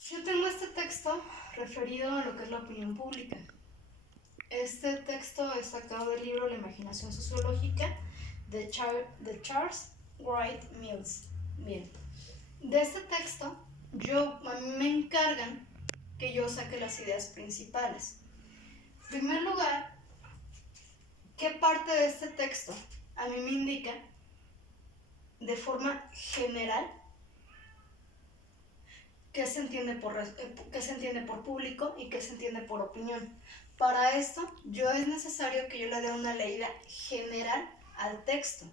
Yo tengo este texto referido a lo que es la opinión pública. Este texto es sacado del libro La imaginación sociológica de Charles Wright Mills. Bien, de este texto a mí me encargan que yo saque las ideas principales. En primer lugar, ¿qué parte de este texto a mí me indica de forma general qué se entiende por público y qué se entiende por opinión? Para esto, es necesario que yo le dé una leída general al texto.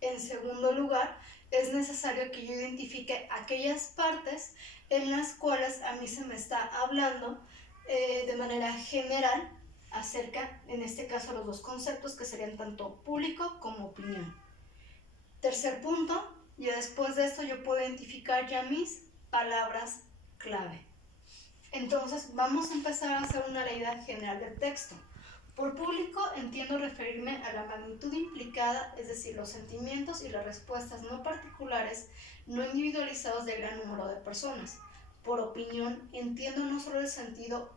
En segundo lugar, es necesario que yo identifique aquellas partes en las cuales a mí se me está hablando de manera general acerca, en este caso, los dos conceptos que serían tanto público como opinión. Tercer punto, ya después de esto yo puedo identificar ya mis palabras clave. Entonces vamos a empezar a hacer una leída general del texto. Por público entiendo referirme a la magnitud implicada, es decir, los sentimientos y las respuestas no particulares, no individualizados de gran número de personas. Por opinión entiendo no solo el sentido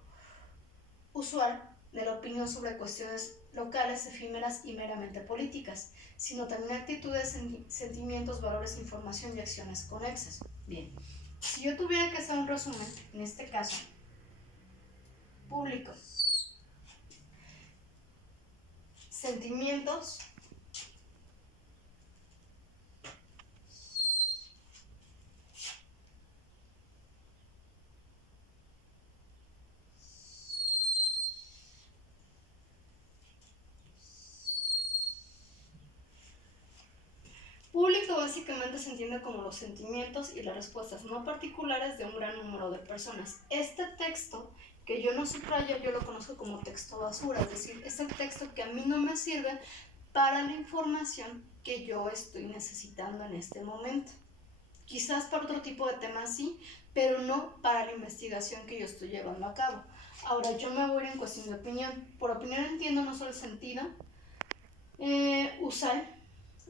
usual de la opinión sobre cuestiones locales, efímeras y meramente políticas, sino también actitudes, sentimientos, valores, información y acciones conexas. Bien, si yo tuviera que hacer un resumen, en este caso, público, sentimientos, público básicamente se entiende como los sentimientos y las respuestas no particulares de un gran número de personas. Este texto que yo no subrayo, yo lo conozco como texto basura, es decir, es el texto que a mí no me sirve para la información que yo estoy necesitando en este momento. Quizás para otro tipo de temas sí, pero no para la investigación que yo estoy llevando a cabo. Ahora, yo me voy a ir en cuestión de opinión. Por opinión entiendo no solo el sentido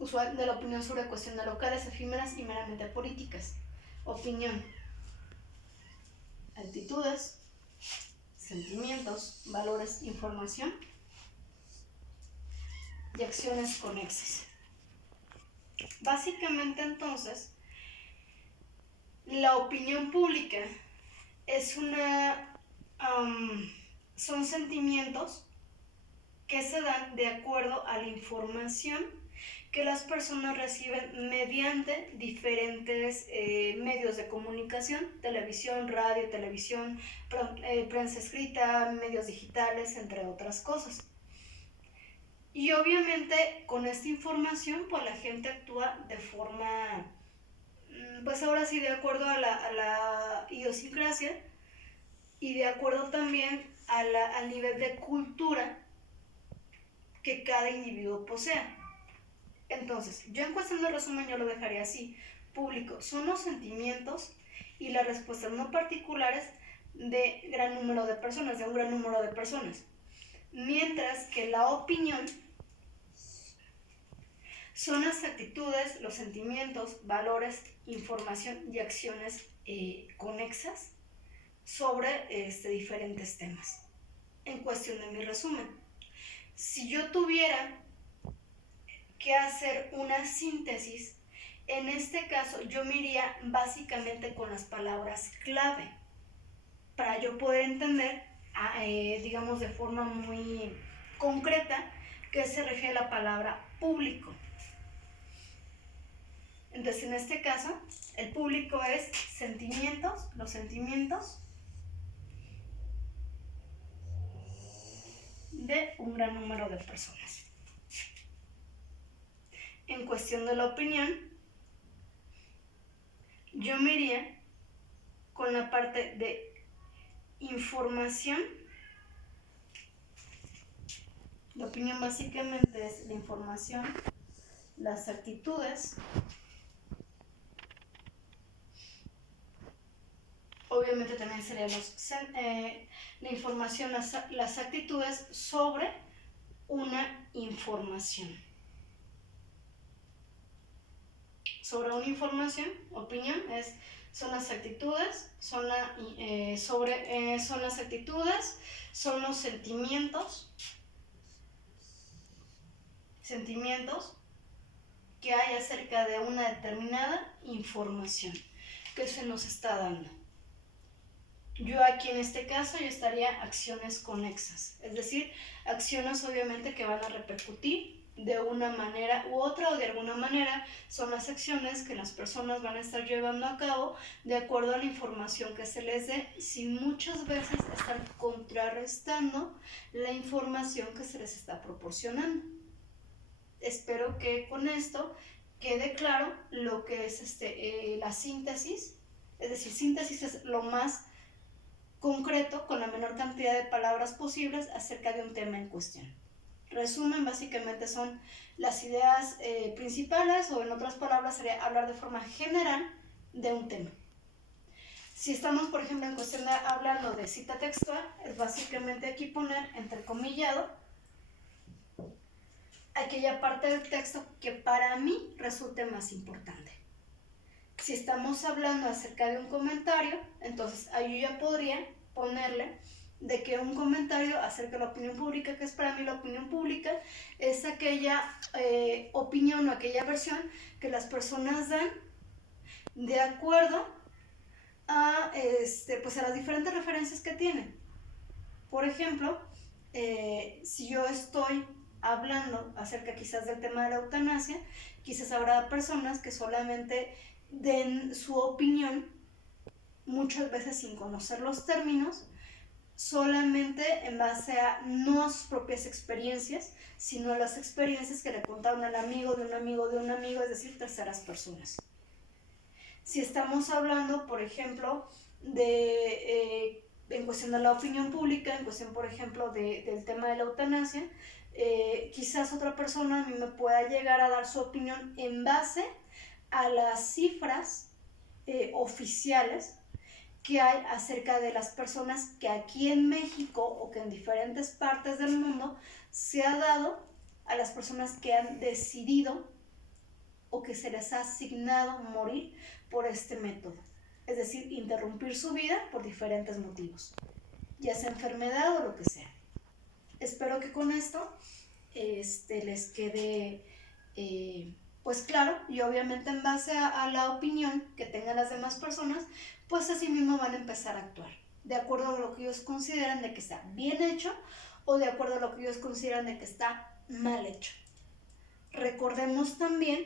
usual de la opinión sobre cuestiones locales, efímeras y meramente políticas. Opinión, actitudes, sentimientos, valores, información y acciones conexas. Básicamente entonces, la opinión pública es son sentimientos que se dan de acuerdo a la información que las personas reciben mediante diferentes medios de comunicación, televisión, radio, televisión, prensa escrita, medios digitales, entre otras cosas. Y obviamente con esta información pues la gente actúa de forma, pues ahora sí, de acuerdo a la idiosincrasia y de acuerdo también al nivel de cultura que cada individuo posea. Entonces, yo en cuestión de resumen yo lo dejaría así. Público son los sentimientos y las respuestas no particulares de gran número de personas, de un gran número de personas. Mientras que la opinión son las actitudes, los sentimientos, valores, información y acciones conexas sobre diferentes temas. En cuestión de mi resumen, si yo tuviera que hacer una síntesis, en este caso yo me iría básicamente con las palabras clave para yo poder entender, digamos de forma muy concreta, qué se refiere a la palabra público. Entonces en este caso el público es sentimientos, los sentimientos de un gran número de personas. En cuestión de la opinión, yo me iría con la parte de información. La opinión básicamente es la información, las actitudes, obviamente también serían la información, las actitudes sobre una información. Sobre una información, opinión es Son las actitudes, son las actitudes, son los sentimientos que hay acerca de una determinada información que se nos está dando. Yo aquí en este caso yo estaría acciones conexas, es decir, acciones obviamente que van a repercutir de una manera u otra, o de alguna manera son las acciones que las personas van a estar llevando a cabo de acuerdo a la información que se les dé, sin muchas veces estar contrarrestando la información que se les está proporcionando. Espero que con esto quede claro lo que es la síntesis, es decir, síntesis es lo más concreto, con la menor cantidad de palabras posibles acerca de un tema en cuestión. Resumen, básicamente son las ideas principales, o en otras palabras sería hablar de forma general de un tema. Si estamos, por ejemplo, en cuestión hablando de cita textual, es básicamente aquí poner entrecomillado aquella parte del texto que para mí resulte más importante. Si estamos hablando acerca de un comentario, entonces ahí yo ya podría ponerle de que un comentario acerca de la opinión pública, que es para mí la opinión pública, es aquella opinión o aquella versión que las personas dan de acuerdo a, pues a las diferentes referencias que tienen. Por ejemplo, si yo estoy hablando acerca quizás del tema de la eutanasia, quizás habrá personas que solamente den su opinión, muchas veces sin conocer los términos, solamente en base a no a sus propias experiencias, sino a las experiencias que le contaron al amigo de un amigo de un amigo, es decir, terceras personas. Si estamos hablando, por ejemplo, en cuestión de la opinión pública, en cuestión, por ejemplo, del tema de la eutanasia, quizás otra persona a mí me pueda llegar a dar su opinión en base a las cifras oficiales que hay acerca de las personas que aquí en México o que en diferentes partes del mundo se ha dado a las personas que han decidido o que se les ha asignado morir por este método, es decir, interrumpir su vida por diferentes motivos, ya sea enfermedad o lo que sea. Espero que con esto les quede pues claro, y obviamente en base a la opinión que tengan las demás personas, pues así mismo van a empezar a actuar, de acuerdo a lo que ellos consideran de que está bien hecho, o de acuerdo a lo que ellos consideran de que está mal hecho. Recordemos también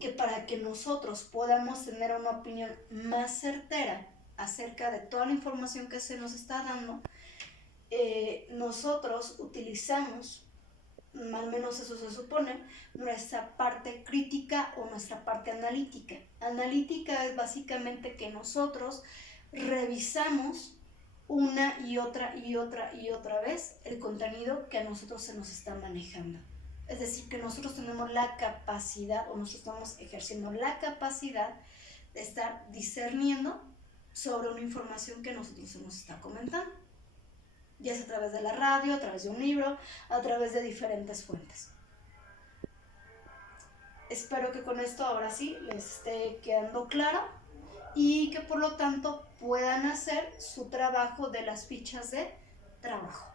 que para que nosotros podamos tener una opinión más certera acerca de toda la información que se nos está dando, nosotros utilizamos, al menos eso se supone, nuestra parte crítica o nuestra parte analítica. Analítica es básicamente que nosotros revisamos una y otra vez el contenido que a nosotros se nos está manejando. Es decir, que nosotros tenemos la capacidad, o nosotros estamos ejerciendo la capacidad de estar discerniendo sobre una información que a nosotros se nos está comentando, ya sea a través de la radio, a través de un libro, a través de diferentes fuentes. Espero que con esto ahora sí les esté quedando claro y que por lo tanto puedan hacer su trabajo de las fichas de trabajo.